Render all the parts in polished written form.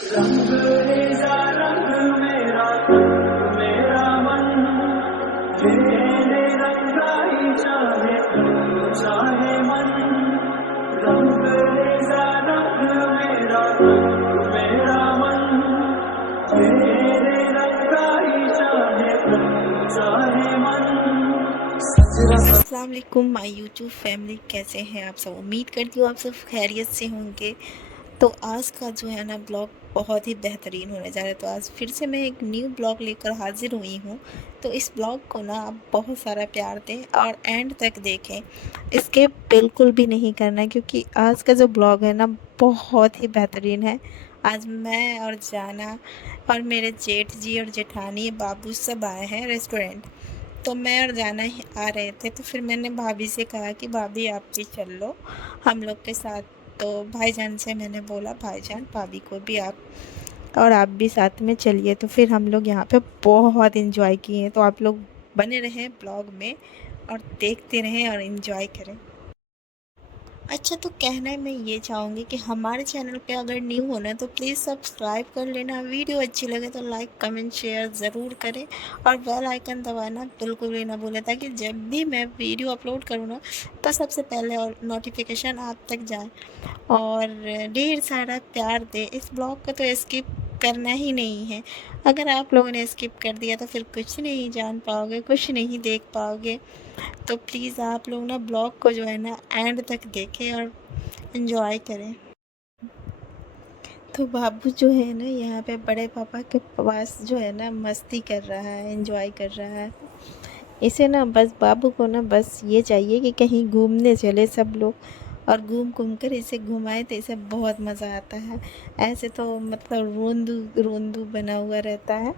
रंग रेजा रंग मेरा तन मेरा मन तेरे रंगाई चाहे तन चाहे मन। रंग रेजा रंग मेरा तन मेरा मन तेरे रंगाई चाहे तन चाहे मन। अस्सलाम वालेकुम माय यूट्यूब फैमिली, कैसे हैं आप सब। उम्मीद करती हूँ आप सब खैरियत से होंगे। तो आज का जो है ना ब्लॉग बहुत ही बेहतरीन होने जा रहा है। तो आज फिर से मैं एक न्यू ब्लॉग लेकर हाजिर हुई हूँ। तो इस ब्लॉग को ना आप बहुत सारा प्यार दें और एंड तक देखें, स्किप बिल्कुल भी नहीं करना है, क्योंकि आज का जो ब्लॉग है ना बहुत ही बेहतरीन है। आज मैं और जाना और मेरे जेठ जी और जेठानी बाबू सब आए हैं रेस्टोरेंट। तो मैं और जाना ही आ रहे थे, तो फिर मैंने भाभी से कहा कि भाभी आप भी चल लो हम लोग के साथ। तो भाईजान से मैंने बोला भाईजान भाभी को भी आप भी साथ में चलिए। तो फिर हम लोग यहाँ पे बहुत इन्जॉय किए। तो आप लोग बने रहें ब्लॉग में और देखते रहें और इन्जॉय करें। अच्छा, तो कहना है मैं ये चाहूँगी कि हमारे चैनल पे अगर न्यू हो ना तो प्लीज़ सब्सक्राइब कर लेना। वीडियो अच्छी लगे तो लाइक कमेंट शेयर ज़रूर करें और बेल आइकन दबाना बिल्कुल भी ना भूलें, ताकि जब भी मैं वीडियो अपलोड करूँ ना तो सबसे पहले और नोटिफिकेशन आप तक जाए। और ढेर सारा प्यार दें। इस ब्लॉग को तो स्किप करना ही नहीं है। अगर आप लोगों ने स्किप कर दिया तो फिर कुछ नहीं जान पाओगे, कुछ नहीं देख पाओगे। तो प्लीज़ आप लोग ना ब्लॉग को जो है ना एंड तक देखें और इन्जॉय करें। तो बाबू जो है ना यहाँ पे बड़े पापा के पास जो है ना मस्ती कर रहा है, एंजॉय कर रहा है। इसे ना बस बाबू को ना बस ये चाहिए कि कहीं घूमने चले सब लोग, और घूम घूम कर इसे घुमाए तो इसे बहुत मज़ा आता है। ऐसे तो मतलब रोंदू रोंदू बना हुआ रहता है।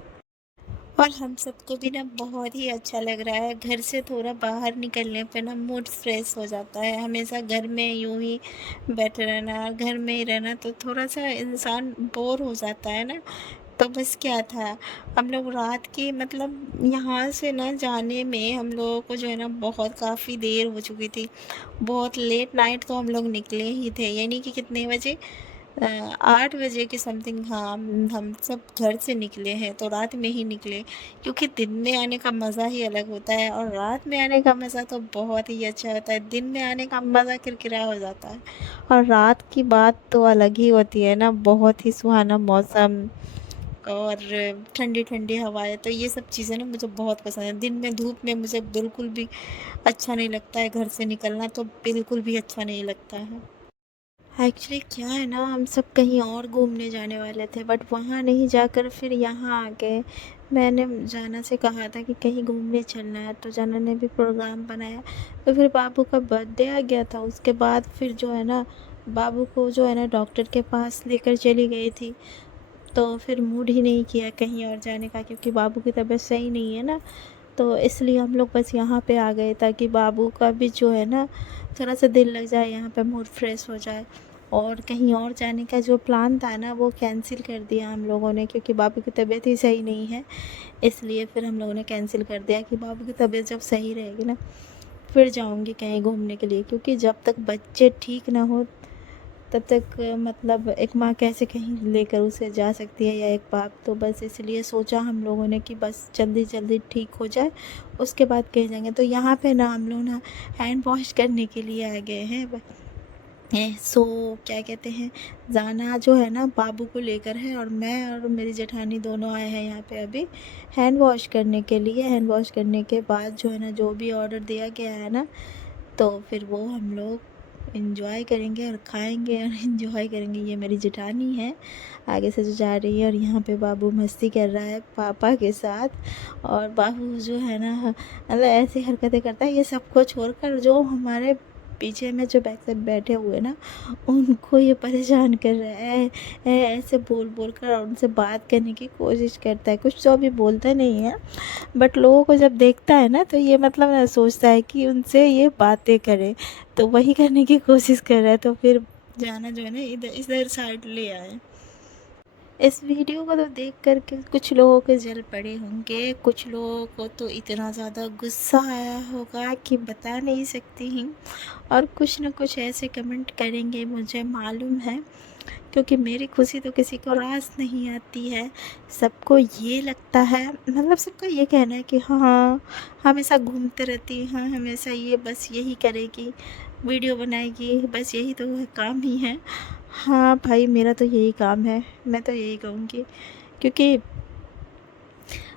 और हम सबको भी ना बहुत ही अच्छा लग रहा है। घर से थोड़ा बाहर निकलने पे ना मूड फ्रेश हो जाता है। हमेशा घर में यूं ही बैठे रहना, घर में ही रहना तो थोड़ा सा इंसान बोर हो जाता है ना। तो बस क्या था, हम लोग रात की मतलब यहाँ से ना जाने में हम लोगों को जो है ना बहुत काफ़ी देर हो चुकी थी। बहुत लेट नाइट तो हम लोग निकले ही थे, यानी कि कितने बजे, 8 बजे के समथिंग। हाँ, हम सब घर से निकले हैं तो रात में ही निकले, क्योंकि दिन में आने का मज़ा ही अलग होता है और रात में आने का मज़ा तो बहुत ही अच्छा होता है। दिन में आने का मज़ा किरकिरा हो जाता है और रात की बात तो अलग ही होती है ना। बहुत ही सुहाना मौसम और ठंडी ठंडी हवाएं, तो ये सब चीज़ें ना मुझे बहुत पसंद है। दिन में धूप में मुझे बिल्कुल भी अच्छा नहीं लगता है, घर से निकलना तो बिल्कुल भी अच्छा नहीं लगता है। एक्चुअली क्या है ना, हम सब कहीं और घूमने जाने वाले थे, बट वहाँ नहीं जाकर फिर यहाँ आ गए। मैंने जाना से कहा था कि कहीं घूमने चलना है, तो जाना ने भी प्रोग्राम बनाया। तो फिर बाबू का बर्थडे आ गया था, उसके बाद फिर जो है ना बाबू को जो है ना डॉक्टर के पास लेकर चली गई थी। तो फिर मूड ही नहीं किया कहीं और जाने का, क्योंकि बाबू की तबीयत सही नहीं है ना। तो इसलिए हम लोग बस यहाँ पे आ गए, ताकि बाबू का भी जो है ना थोड़ा सा दिल लग जाए, यहाँ पे मूड फ्रेश हो जाए। और कहीं और जाने का जो प्लान था ना वो कैंसिल कर दिया हम लोगों ने, क्योंकि बाबू की तबीयत ही सही नहीं है। इसलिए फिर हम लोगों ने कैंसिल कर दिया कि बाबू की तबीयत जब सही रहेगी ना फिर जाऊंगी कहीं घूमने के लिए, क्योंकि जब तक बच्चे ठीक ना हो तब तक मतलब एक माँ कैसे कहीं लेकर उसे जा सकती है या एक बाप। तो बस इसलिए सोचा हम लोगों ने कि बस जल्दी जल्दी ठीक हो जाए उसके बाद कहीं जाएंगे। तो यहाँ पे ना हम लोग ना हैंड वॉश करने के लिए आ गए हैं। सो क्या कहते हैं, जाना जो है ना बाबू को लेकर है और मैं और मेरी जेठानी दोनों आए हैं यहाँ पे अभी हैंड वॉश करने के लिए। हैंड वॉश करने के बाद जो है ना जो भी ऑर्डर दिया गया है ना तो फिर वो हम लोग इंजॉय करेंगे और खाएंगे और इंजॉय करेंगे। ये मेरी जेठानी है आगे से जो जा रही है, और यहाँ पे बाबू मस्ती कर रहा है पापा के साथ। और बाबू जो है ना मतलब ऐसी हरकतें करता है, ये सबको छोड़कर जो हमारे पीछे में जो बैक साइड बैठे हुए ना उनको ये परेशान कर रहा है। ऐसे बोल बोल कर और उनसे बात करने की कोशिश करता है, कुछ तो अभी बोलता नहीं है, बट लोगों को जब देखता है ना तो ये मतलब ना सोचता है कि उनसे ये बातें करे, तो वही करने की कोशिश कर रहा है। तो फिर जाना जो है ना इधर इधर साइड ले आए। इस वीडियो को तो देख कर के कुछ लोगों के जल पड़े होंगे, कुछ लोगों को तो इतना ज़्यादा गुस्सा आया होगा कि बता नहीं सकती हूँ, और कुछ ना कुछ ऐसे कमेंट करेंगे मुझे मालूम है, क्योंकि मेरी खुशी तो किसी को रास नहीं आती है। सबको ये लगता है, मतलब सबका ये कहना है कि हाँ, हमेशा घूमते रहती है, हाँ, हमेशा ये बस यही करेगी, वीडियो बनाएगी, बस यही तो काम ही है। हाँ भाई, मेरा तो यही काम है, मैं तो यही कहूँगी। क्योंकि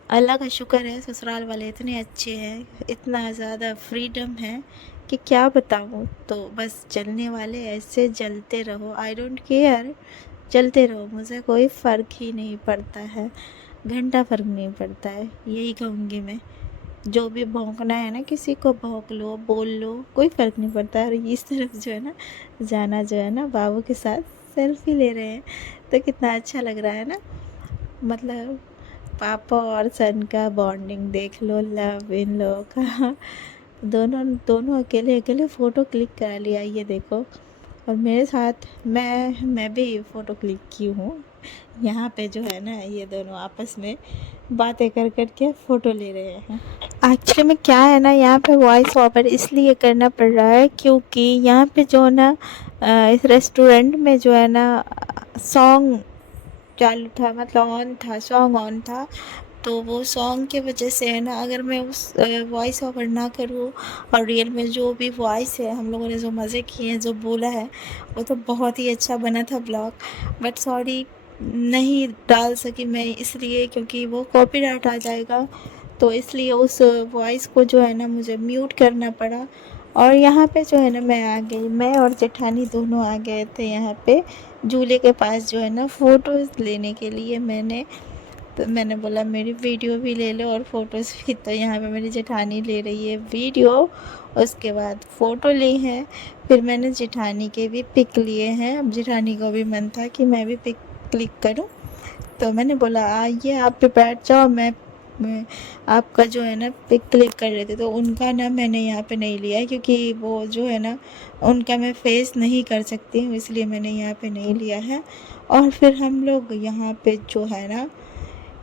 अल्लाह का शुक्र है, ससुराल वाले इतने अच्छे हैं, इतना ज़्यादा फ्रीडम है कि क्या बताऊँ। तो बस जलने वाले ऐसे जलते रहो, आई डोंट केयर, जलते रहो, मुझे कोई फ़र्क ही नहीं पड़ता है, घंटा फ़र्क नहीं पड़ता है, यही कहूँगी मैं। जो भी भौंकना है ना, किसी को भौंक लो, बोल लो, कोई फ़र्क नहीं पड़ता है। और इस तरफ जो है ना, जाना जो है ना बाबू के साथ सेल्फी ले रहे हैं, तो कितना अच्छा लग रहा है ना। मतलब पापा और सन का बॉन्डिंग देख लो, लव इन लोगों का। दोनों दोनों अकेले अकेले फ़ोटो क्लिक करा लिया, ये देखो। और मेरे साथ मैं भी फ़ोटो क्लिक की हूँ। यहाँ पे जो है ना, ये दोनों आपस में बातें कर कर के फ़ोटो ले रहे हैं। एक्चुअली में क्या है ना, यहाँ पे वॉइस ओवर इसलिए करना पड़ रहा है क्योंकि यहाँ पे जो है ना, इस रेस्टोरेंट में जो है ना, सॉन्ग चालू था, मतलब ऑन था, सॉन्ग ऑन था। तो वो सॉन्ग की वजह से है ना, अगर मैं उस वॉइस ओवर ना करूँ और रियल में जो भी वॉइस है, हम लोगों ने जो मज़े किए हैं, जो बोला है, वो तो बहुत ही अच्छा बना था ब्लॉग। बट सॉरी, नहीं डाल सकी मैं इसलिए क्योंकि वो कॉपीराइट आ जाएगा। तो इसलिए उस वॉइस को जो है ना, मुझे म्यूट करना पड़ा। और यहाँ पे जो है ना, मैं आ गई, मैं और जेठानी दोनों आ गए थे यहाँ पे झूले के पास जो है ना, फ़ोटोज़ लेने के लिए। तो मैंने बोला मेरी वीडियो भी ले लो और फ़ोटोज़ भी। तो यहाँ पे मेरी जेठानी ले रही है वीडियो, उसके बाद फ़ोटो ली है, फिर मैंने जेठानी के भी पिक लिए हैं। अब जेठानी को भी मन था कि मैं भी पिक क्लिक करूं, तो मैंने बोला आइए आप भी बैठ जाओ, मैं आपका जो है ना पिक क्लिक कर लेते। तो उनका ना मैंने यहाँ पे नहीं लिया है क्योंकि वो जो है ना, उनका मैं फेस नहीं कर सकती हूँ, इसलिए मैंने यहाँ पे नहीं लिया है। और फिर हम लोग यहाँ पे जो है ना,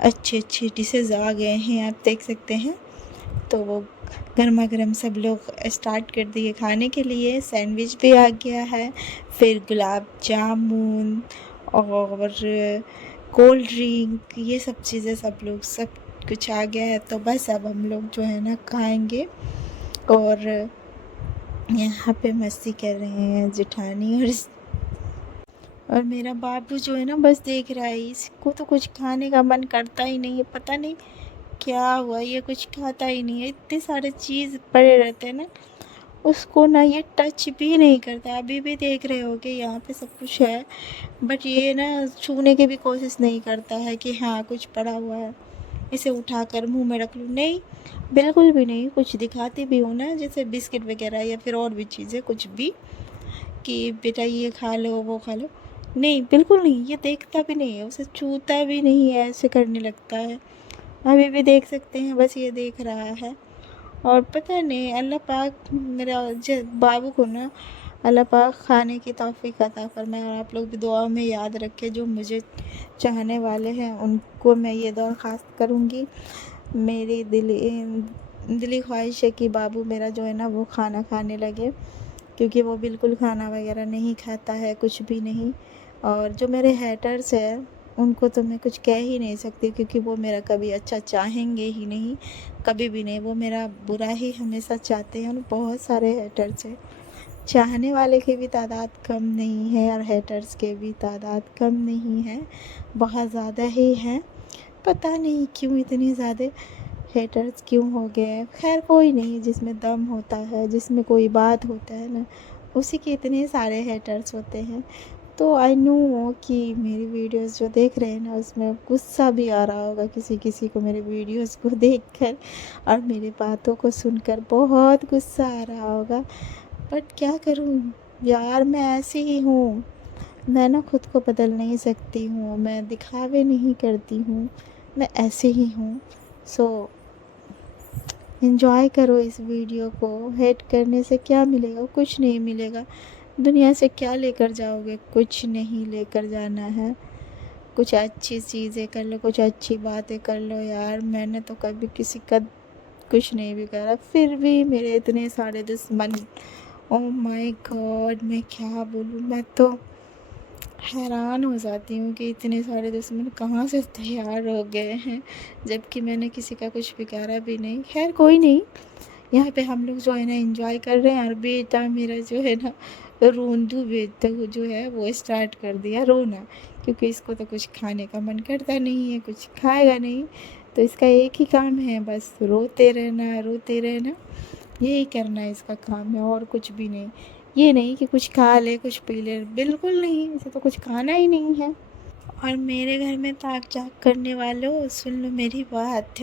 अच्छी अच्छी डिशेज़ आ गए हैं, आप देख सकते हैं। तो वो गर्मा गर्म सब लोग स्टार्ट कर दिए खाने के लिए। सैंडविच भी आ गया है, फिर गुलाब जामुन और कोल्ड ड्रिंक, ये सब चीज़ें सब कुछ आ गया है। तो बस अब हम लोग जो है ना खाएंगे। और यहाँ पे मस्ती कर रहे हैं जेठानी और मेरा बाबू जो है ना, बस देख रहा है। इसको तो कुछ खाने का मन करता ही नहीं है, पता नहीं क्या हुआ, ये कुछ खाता ही नहीं है। इतने सारे चीज़ पड़े रहते हैं ना, उसको ना ये टच भी नहीं करता। अभी भी देख रहे होगे यहाँ पे सब कुछ है, बट ये ना छूने की भी कोशिश नहीं करता है कि हाँ कुछ पड़ा हुआ है, इसे उठाकर मुंह में रख लूँ। नहीं, बिल्कुल भी नहीं। कुछ दिखाती भी हूँ ना, जैसे बिस्किट वगैरह या फिर और भी चीज़ें, कुछ भी, कि बेटा ये खा लो, वो खा लो, नहीं, बिल्कुल नहीं। ये देखता भी नहीं है, उसे छूता भी नहीं है, ऐसे करने लगता है। अभी भी देख सकते हैं, बस ये देख रहा है। और पता नहीं, अल्लाह पाक मेरा बाबू को ना, अल्लाह पाक खाने की तौफीक अता फरमाए। और आप लोग भी दुआ में याद रखें, जो मुझे चाहने वाले हैं उनको मैं ये दरख्वास्त करूँगी। मेरी दिली ख्वाहिश है कि बाबू मेरा जो है ना, वो खाना खाने लगे, क्योंकि वो बिल्कुल खाना वगैरह नहीं खाता है, कुछ भी नहीं। और जो मेरे हेटर्स हैं, उनको तो मैं कुछ कह ही नहीं सकती, क्योंकि वो मेरा कभी अच्छा चाहेंगे ही नहीं, कभी भी नहीं। वो मेरा बुरा ही हमेशा चाहते हैं। और बहुत सारे हेटर्स हैं, चाहने वाले की भी तादाद कम नहीं है और हेटर्स के भी तादाद कम नहीं है, बहुत ज़्यादा ही हैं। पता नहीं क्यों इतने ज़्यादा हेटर्स क्यों हो गए। खैर कोई नहीं, जिसमें दम होता है, जिसमें कोई बात होता है ना, उसी के इतने सारे हेटर्स होते हैं। तो आई नो कि मेरी वीडियोस जो देख रहे हैं ना, उसमें गुस्सा भी आ रहा होगा किसी किसी को मेरे वीडियोस को देखकर, और मेरी बातों को सुनकर बहुत गुस्सा आ रहा होगा। बट क्या करूँ यार, मैं ऐसी ही हूँ। मैं ना खुद को बदल नहीं सकती हूँ, मैं दिखावे नहीं करती हूँ, मैं ऐसे ही हूँ। सो एंजॉय करो इस वीडियो को। हेट करने से क्या मिलेगा? कुछ नहीं मिलेगा। दुनिया से क्या लेकर जाओगे? कुछ नहीं लेकर जाना है। कुछ अच्छी चीज़ें कर लो, कुछ अच्छी बातें कर लो। यार मैंने तो कभी किसी का कुछ नहीं भी करा, फिर भी मेरे इतने सारे दुश्मन। ओह माय गॉड, मैं क्या बोलूँ। मैं तो हैरान हो जाती हूँ कि इतने सारे दुश्मन कहाँ से तैयार हो गए हैं, जबकि मैंने किसी का कुछ बिगाड़ा भी नहीं। खैर कोई नहीं, यहाँ पे हम लोग जो है ना एंजॉय कर रहे हैं, और बेटा मेरा जो है ना रोंदू बेटा जो है वो स्टार्ट कर दिया रोना, क्योंकि इसको तो कुछ खाने का मन करता नहीं है, कुछ खाएगा नहीं, तो इसका एक ही काम है बस रोते रहना रोते रहना, यही करना है इसका काम है, और कुछ भी नहीं। ये नहीं कि कुछ खा ले कुछ पी ले, बिल्कुल नहीं, इसे तो कुछ खाना ही नहीं है। और मेरे घर में ताक झाक करने वालों सुन लो मेरी बात।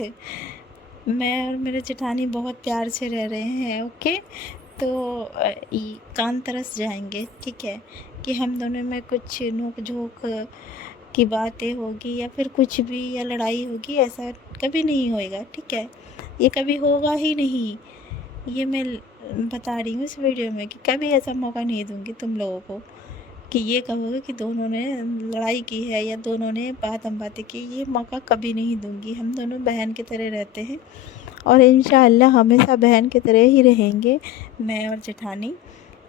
मैं और मेरे जेठानी बहुत प्यार से रह रहे हैं, ओके। तो कान तरस जाएंगे, ठीक है, कि हम दोनों में कुछ नोक झोंक की बातें होगी या फिर कुछ भी या लड़ाई होगी, ऐसा कभी नहीं होएगा, ठीक है। ये कभी होगा ही नहीं, ये मैं बता रही हूँ इस वीडियो में कि कभी ऐसा मौका नहीं दूंगी तुम लोगों को कि ये कहोगे कि दोनों ने लड़ाई की है या दोनों ने बातें की। ये मौका कभी नहीं दूंगी। हम दोनों बहन की तरह रहते हैं और इंशाअल्लाह हमेशा बहन की तरह ही रहेंगे, मैं और जेठानी।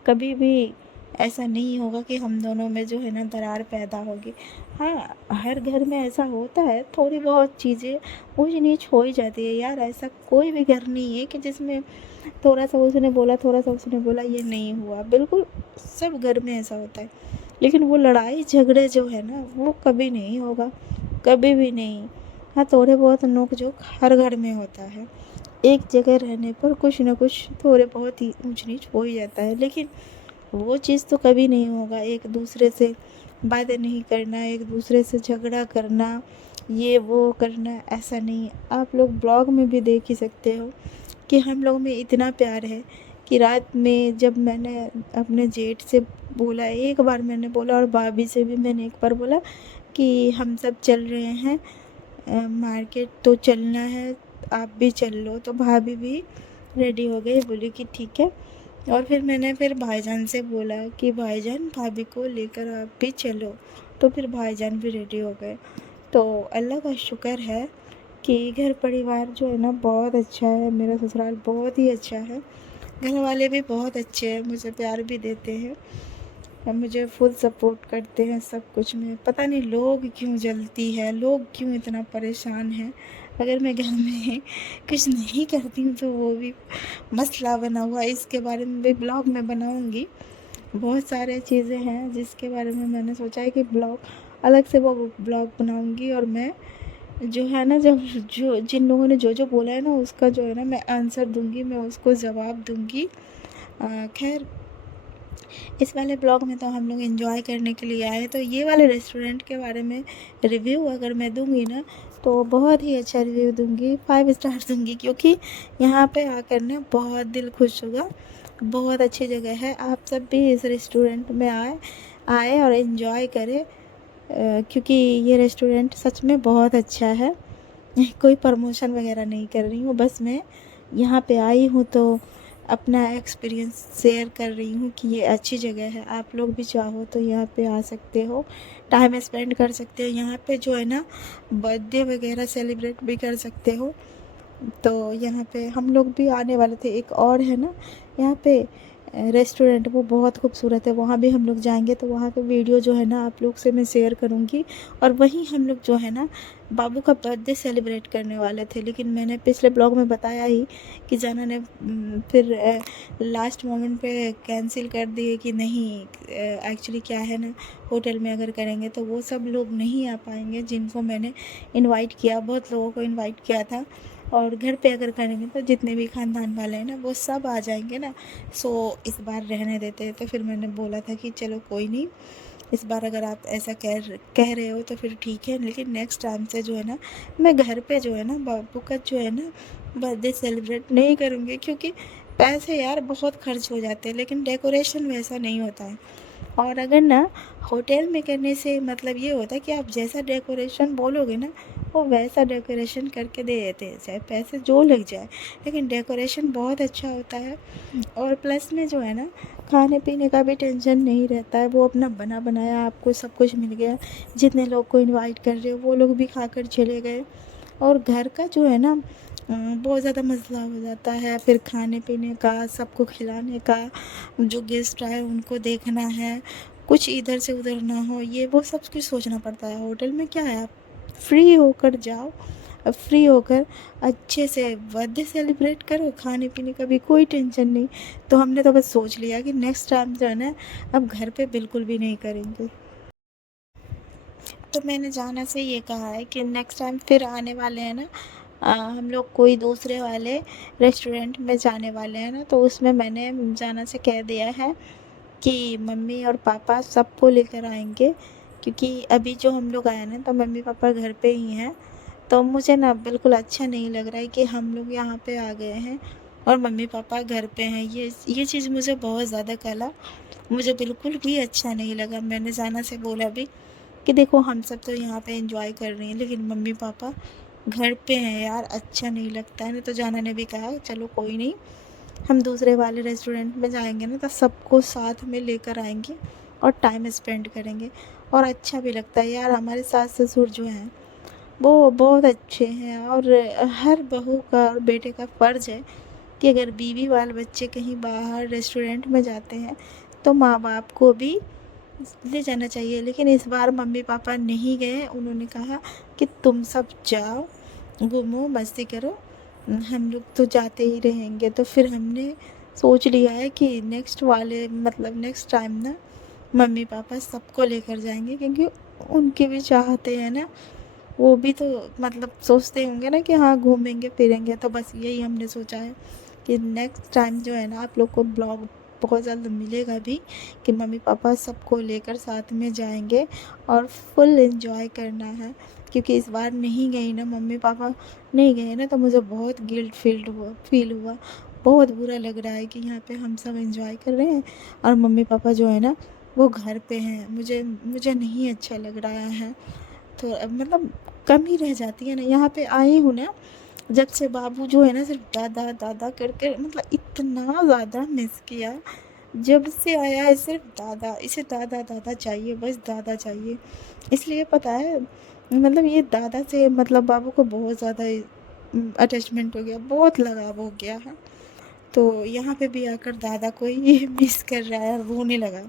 कभी भी ऐसा नहीं होगा कि हम दोनों में जो है ना दरार पैदा होगी। हाँ, हर घर में ऐसा होता है, थोड़ी बहुत चीज़ें ऊंच नीच हो ही जाती है यार। ऐसा कोई भी घर नहीं है कि जिसमें थोड़ा सा उसने बोला थोड़ा सा उसने बोला ये नहीं हुआ, बिल्कुल सब घर में ऐसा होता है। लेकिन वो लड़ाई झगड़े जो है ना वो कभी नहीं होगा, कभी भी नहीं। हाँ, थोड़े बहुत नोक झोंक हर घर में होता है, एक जगह रहने पर कुछ ना कुछ थोड़े बहुत ही ऊंच नीच हो ही जाता है, लेकिन वो चीज़ तो कभी नहीं होगा। एक दूसरे से बातें नहीं करना, एक दूसरे से झगड़ा करना, ये वो करना, ऐसा नहीं। आप लोग ब्लॉग में भी देख ही सकते हो कि हम लोग में इतना प्यार है कि रात में जब मैंने अपने जेठ से बोला, एक बार मैंने बोला और भाभी से भी मैंने एक बार बोला कि हम सब चल रहे हैं मार्केट, तो चलना है, आप भी चल लो। तो भाभी भी रेडी हो गई, बोली कि ठीक है। और फिर मैंने फिर भाईजान से बोला कि भाईजान भाभी को लेकर आप भी चलो, तो फिर भाईजान भी रेडी हो गए। तो अल्लाह का शुक्र है कि घर परिवार जो है ना बहुत अच्छा है, मेरा ससुराल बहुत ही अच्छा है, घर वाले भी बहुत अच्छे हैं, मुझे प्यार भी देते हैं और मुझे फुल सपोर्ट करते हैं सब कुछ में। पता नहीं लोग क्यों जलती है, लोग क्यों इतना परेशान हैं। अगर मैं घर में कुछ नहीं करती हूँ तो वो भी मसला बना हुआ है, इसके बारे में भी ब्लॉग में बनाऊँगी। बहुत सारे चीज़ें हैं जिसके बारे में मैंने सोचा है कि ब्लॉग अलग से वो ब्लॉग बनाऊँगी, और मैं जो है ना जब जो जिन लोगों ने जो जो बोला है ना उसका जो है ना मैं आंसर दूँगी, मैं उसको जवाब दूँगी। खैर, इस वाले ब्लॉग में तो हम लोग एंजॉय करने के लिए आए, तो ये वाले रेस्टोरेंट के बारे में रिव्यू अगर मैं दूंगी ना तो बहुत ही अच्छा रिव्यू दूंगी, 5 स्टार दूंगी, क्योंकि यहाँ पे आकर ना बहुत दिल खुश होगा। बहुत अच्छी जगह है, आप सब भी इस रेस्टोरेंट में आए आए और एंजॉय करें, क्योंकि ये रेस्टोरेंट सच में बहुत अच्छा है। कोई प्रमोशन वगैरह नहीं कर रही हूँ, बस मैं यहाँ पे आई हूँ तो अपना एक्सपीरियंस शेयर कर रही हूँ कि ये अच्छी जगह है। आप लोग भी चाहो तो यहाँ पे आ सकते हो, टाइम स्पेंड कर सकते हो। यहाँ पे जो है ना बर्थडे वगैरह सेलिब्रेट भी कर सकते हो। तो यहाँ पे हम लोग भी आने वाले थे, एक और है ना यहाँ पे रेस्टोरेंट, वो बहुत खूबसूरत है, वहाँ भी हम लोग जाएंगे, तो वहाँ का वीडियो जो है ना आप लोग से मैं शेयर करूँगी। और वहीं हम लोग जो है ना बाबू का बर्थडे सेलिब्रेट करने वाले थे, लेकिन मैंने पिछले ब्लॉग में बताया ही कि जाना ने फिर लास्ट मोमेंट पे कैंसिल कर दिए कि नहीं, एक्चुअली क्या है ना होटल में अगर करेंगे तो वो सब लोग नहीं आ पाएंगे जिनको मैंने इनवाइट किया, बहुत लोगों को इनवाइट किया था। और घर पे अगर करेंगे तो जितने भी ख़ानदान वाले हैं ना वो सब आ जाएंगे ना, सो इस बार रहने देते हैं। तो फिर मैंने बोला था कि चलो कोई नहीं, इस बार अगर आप ऐसा कह रहे हो तो फिर ठीक है, लेकिन नेक्स्ट टाइम से जो है ना मैं घर पे जो है ना बाबू का जो है ना बर्थडे सेलिब्रेट नहीं करूँगी, क्योंकि पैसे यार बहुत खर्च हो जाते हैं, लेकिन डेकोरेशन वैसा नहीं होता है। और अगर ना होटल में करने से मतलब ये होता है कि आप जैसा डेकोरेशन बोलोगे ना वो वैसा डेकोरेशन करके दे देते हैं, चाहे पैसे जो लग जाए, लेकिन डेकोरेशन बहुत अच्छा होता है। और प्लस में जो है ना खाने पीने का भी टेंशन नहीं रहता है, वो अपना बना बनाया आपको सब कुछ मिल गया। जितने लोग को इनवाइट कर रहे हो वो लोग भी खाकर चले गए। और घर का जो है ना बहुत ज़्यादा मसला हो जाता है, फिर खाने पीने का, सबको खिलाने का, जो गेस्ट आए उनको देखना है, कुछ इधर से उधर ना हो, ये वो सब कुछ सोचना पड़ता है। होटल में क्या है, आप फ्री होकर जाओ, अब फ्री होकर अच्छे से बर्थडे सेलिब्रेट करो, खाने पीने का भी कोई टेंशन नहीं। तो हमने तो बस सोच लिया कि नेक्स्ट टाइम जो है ना, अब घर पे बिल्कुल भी नहीं करेंगे। तो मैंने जाना से ये कहा है कि नेक्स्ट टाइम फिर आने वाले हैं ना, हम लोग कोई दूसरे वाले रेस्टोरेंट में जाने वाले हैं ना, तो उसमें मैंने जाना से कह दिया है कि मम्मी और पापा सबको लेकर आएंगे, क्योंकि अभी जो हम लोग आए ना तो मम्मी पापा घर पे ही हैं। तो मुझे ना बिल्कुल अच्छा नहीं लग रहा है कि हम लोग यहाँ पे आ गए हैं और मम्मी पापा घर पे हैं। ये चीज़ मुझे बहुत ज़्यादा कला, मुझे बिल्कुल भी अच्छा नहीं लगा। मैंने जाना से बोला भी कि देखो हम सब तो यहाँ पे एंजॉय कर रहे हैं, लेकिन मम्मी पापा घर पे हैं यार, अच्छा नहीं लगता है ना। तो जाना ने भी कहा चलो कोई नहीं, हम दूसरे वाले रेस्टोरेंट में जाएंगे ना तो सबको साथ में लेकर आएंगे और टाइम स्पेंड करेंगे, और अच्छा भी लगता है यार। हमारे सास ससुर जो हैं वो बहुत अच्छे हैं, और हर बहू का और बेटे का फ़र्ज़ है कि अगर बीवी बाल बच्चे कहीं बाहर रेस्टोरेंट में जाते हैं तो माँ बाप को भी ले जाना चाहिए। लेकिन इस बार मम्मी पापा नहीं गए, उन्होंने कहा कि तुम सब जाओ, घूमो, मस्ती करो, हम लोग तो जाते ही रहेंगे। तो फिर हमने सोच लिया है कि नेक्स्ट वाले मतलब नेक्स्ट टाइम ना मम्मी पापा सबको लेकर जाएंगे, क्योंकि उनकी भी चाहते हैं ना, वो भी तो मतलब सोचते होंगे ना कि हाँ घूमेंगे फिरेंगे। तो बस यही हमने सोचा है कि नेक्स्ट टाइम जो है ना आप लोग को ब्लॉग बहुत जल्द मिलेगा भी, कि मम्मी पापा सबको लेकर साथ में जाएंगे और फुल एंजॉय करना है। क्योंकि इस बार नहीं गई ना, मम्मी पापा नहीं गए ना, तो मुझे बहुत गिल्ट फील हुआ, बहुत बुरा लग रहा है कि यहाँ पे हम सब एंजॉय कर रहे हैं और मम्मी पापा जो है ना वो घर पे हैं। मुझे मुझे नहीं अच्छा लग रहा है। तो अब मतलब कमी रह जाती है ना, यहाँ पे आई हूँ ना जब से, बाबू जो है ना सिर्फ दादा दादा करके मतलब इतना ज़्यादा मिस किया। जब से आया है सिर्फ दादा, इसे दादा दादा चाहिए, बस दादा चाहिए। इसलिए पता है मतलब ये दादा से मतलब बाबू को बहुत ज़्यादा अटैचमेंट हो गया, बहुत लगाव हो गया है। तो यहाँ पे भी आकर दादा को ये मिस कर रहा है और रोने लगा।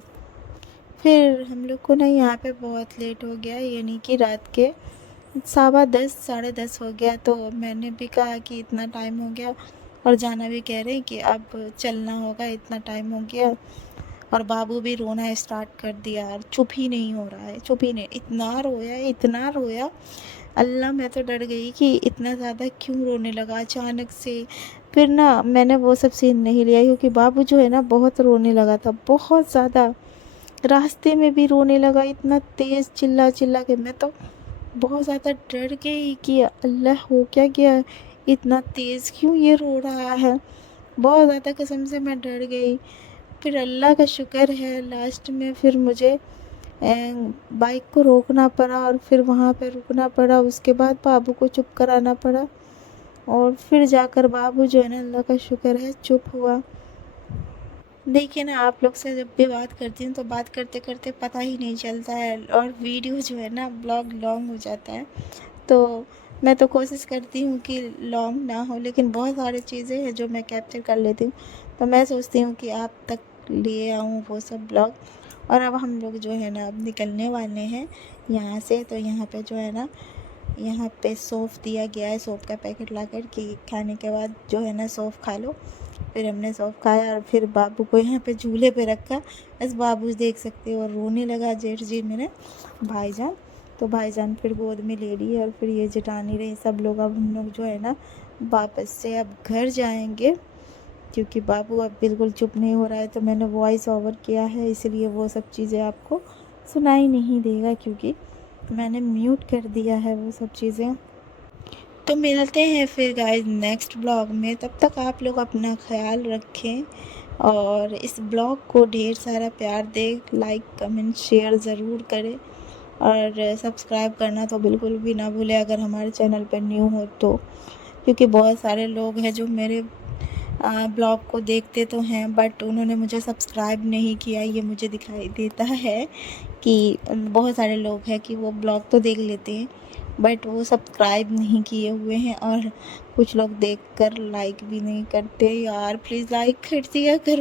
फिर हम लोग को ना यहाँ पे बहुत लेट हो गया, यानी कि रात के 10:15 10:30 हो गया। तो मैंने भी कहा कि इतना टाइम हो गया, और जाना भी कह रहे हैं कि अब चलना होगा, इतना टाइम हो गया। और बाबू भी रोना स्टार्ट कर दिया और चुप ही नहीं हो रहा है, चुप ही नहीं, इतना रोया इतना रोया। अल्लाह मैं तो डर गई कि इतना ज़्यादा क्यों रोने लगा अचानक से। फिर ना मैंने वो सब सीन नहीं लिया, क्योंकि बाबू जो है ना बहुत रोने लगा था, बहुत ज़्यादा। रास्ते में भी रोने लगा इतना तेज़, चिल्ला चिल्ला के। मैं तो बहुत ज़्यादा डर गई कि अल्लाह हो क्या गया, इतना तेज़ क्यों ये रो रहा है। बहुत ज़्यादा कसम से मैं डर गई। फिर अल्लाह का शुक्र है लास्ट में फिर मुझे बाइक को रोकना पड़ा और फिर वहाँ पे रुकना पड़ा। उसके बाद बाबू को चुप कराना पड़ा, और फिर जाकर बाबू जो है ना अल्लाह का शुक्र है चुप हुआ। देखिए ना, आप लोग से जब भी बात करती हूँ तो बात करते करते पता ही नहीं चलता है, और वीडियो जो है ना ब्लॉग लॉन्ग हो जाता है। तो मैं तो कोशिश करती हूँ कि लॉन्ग ना हो, लेकिन बहुत सारी चीज़ें हैं जो मैं कैप्चर कर लेती हूँ। तो मैं सोचती हूँ कि आप तक ले आऊँ वो सब ब्लॉग। और अब हम लोग जो है ना अब निकलने वाले हैं यहाँ से। तो यहाँ पे जो है ना, यहाँ पे सौंफ दिया गया है, सौंफ का पैकेट लाकर कि खाने के बाद जो है ना सौंफ खा लो। फिर हमने सौंफ खाया और फिर बाबू को यहाँ पे झूले पे रखा। बस बाबू देख सकते हो रोने लगा, जेठ जी मेरे भाईजान। तो भाईजान फिर गोद में ले लिए, और फिर ये जेठानी रही, सब लोग। अब हम लोग जो है ना वापस से अब घर जाएंगे, क्योंकि बाबू अब बिल्कुल चुप नहीं हो रहा है। तो मैंने वॉइस ओवर किया है, इसलिए वो सब चीज़ें आपको सुनाई नहीं देगा, क्योंकि मैंने म्यूट कर दिया है वो सब चीज़ें। तो मिलते हैं फिर गाइस नेक्स्ट ब्लॉग में। तब तक आप लोग अपना ख्याल रखें, और इस ब्लॉग को ढेर सारा प्यार दें, लाइक कमेंट शेयर ज़रूर करें, और सब्सक्राइब करना तो बिल्कुल भी ना भूलें अगर हमारे चैनल पर न्यू हो तो। क्योंकि बहुत सारे लोग हैं जो मेरे ब्लॉग को देखते तो हैं, बट उन्होंने मुझे सब्सक्राइब नहीं किया। ये मुझे दिखाई देता है कि बहुत सारे लोग हैं कि वो ब्लॉग तो देख लेते हैं, बट वो सब्सक्राइब नहीं किए हुए हैं, और कुछ लोग देखकर लाइक भी नहीं करते। यार प्लीज़ लाइक कर दिया करो।